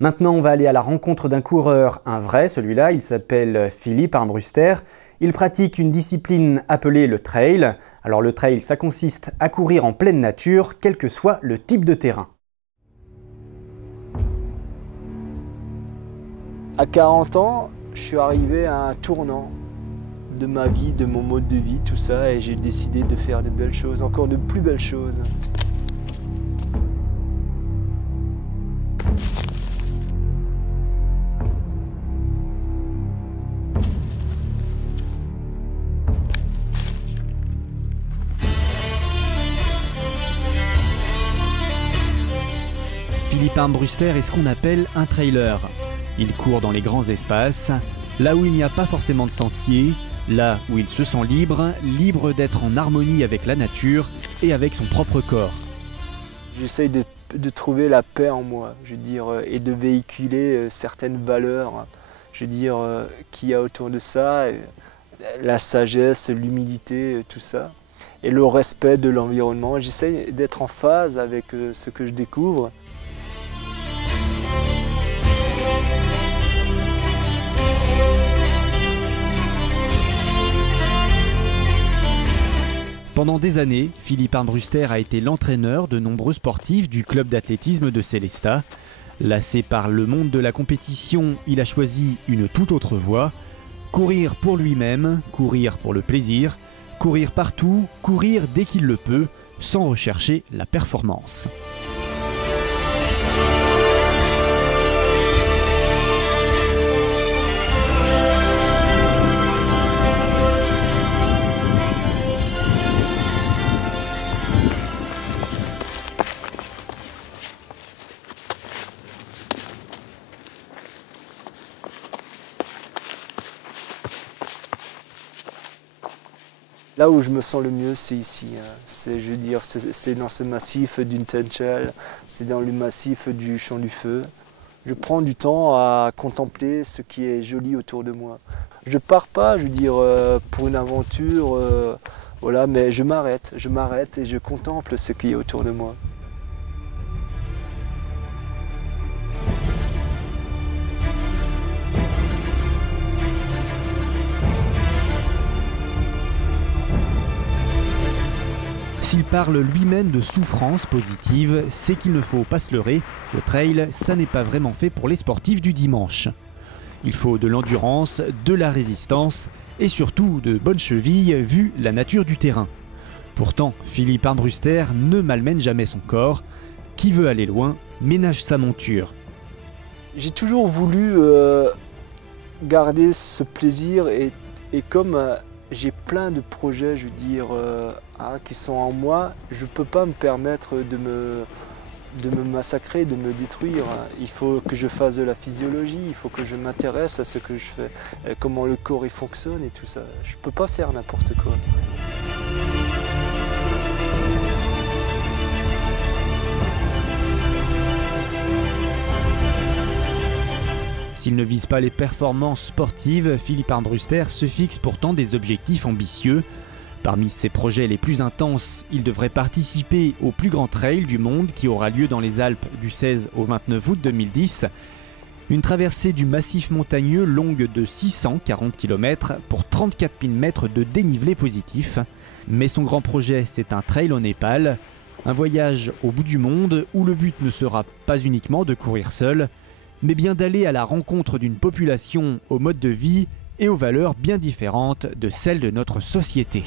Maintenant, on va aller à la rencontre d'un coureur, un vrai celui-là, il s'appelle Philippe Armbruster. Il pratique une discipline appelée le trail. Alors le trail, ça consiste à courir en pleine nature, quel que soit le type de terrain. À 40 ans, je suis arrivé à un tournant de ma vie, de mon mode de vie, tout ça, et j'ai décidé de faire de belles choses, encore de plus belles choses. Philippe Armbruster est ce qu'on appelle un trailer. Il court dans les grands espaces, là où il n'y a pas forcément de sentier, là où il se sent libre, libre d'être en harmonie avec la nature et avec son propre corps. J'essaye de trouver la paix en moi, je veux dire, et de véhiculer certaines valeurs, je veux dire, qu'il y a autour de ça, la sagesse, l'humilité, tout ça, et le respect de l'environnement. J'essaye d'être en phase avec ce que je découvre. Pendant des années, Philippe Armbruster a été l'entraîneur de nombreux sportifs du club d'athlétisme de Sélestat. Lassé par le monde de la compétition, il a choisi une toute autre voie. Courir pour lui-même, courir pour le plaisir, courir partout, courir dès qu'il le peut, sans rechercher la performance. Là où je me sens le mieux, c'est ici. C'est, je veux dire, c'est dans ce massif d'Untenchel, c'est dans le massif du Champ du Feu. Je prends du temps à contempler ce qui est joli autour de moi. Je pars pas, je veux dire, pour une aventure, voilà, mais je m'arrête et je contemple ce qui est autour de moi. S'il parle lui-même de souffrance positive, c'est qu'il ne faut pas se leurrer, le trail, ça n'est pas vraiment fait pour les sportifs du dimanche. Il faut de l'endurance, de la résistance et surtout de bonnes chevilles vu la nature du terrain. Pourtant, Philippe Armbruster ne malmène jamais son corps. Qui veut aller loin, ménage sa monture. J'ai toujours voulu garder ce plaisir et comme j'ai plein de projets, je veux dire, qui sont en moi, je ne peux pas me permettre de me massacrer, de me détruire. Il faut que je fasse de la physiologie, il faut que je m'intéresse à ce que je fais, comment le corps il fonctionne et tout ça. Je ne peux pas faire n'importe quoi. S'il ne vise pas les performances sportives, Philippe Armbruster se fixe pourtant des objectifs ambitieux. Parmi ses projets les plus intenses, il devrait participer au plus grand trail du monde qui aura lieu dans les Alpes du 16 au 29 août 2010. Une traversée du massif montagneux longue de 640 km pour 34 000 mètres de dénivelé positif. Mais son grand projet, c'est un trail au Népal, un voyage au bout du monde où le but ne sera pas uniquement de courir seul, mais bien d'aller à la rencontre d'une population au mode de vie et aux valeurs bien différentes de celles de notre société.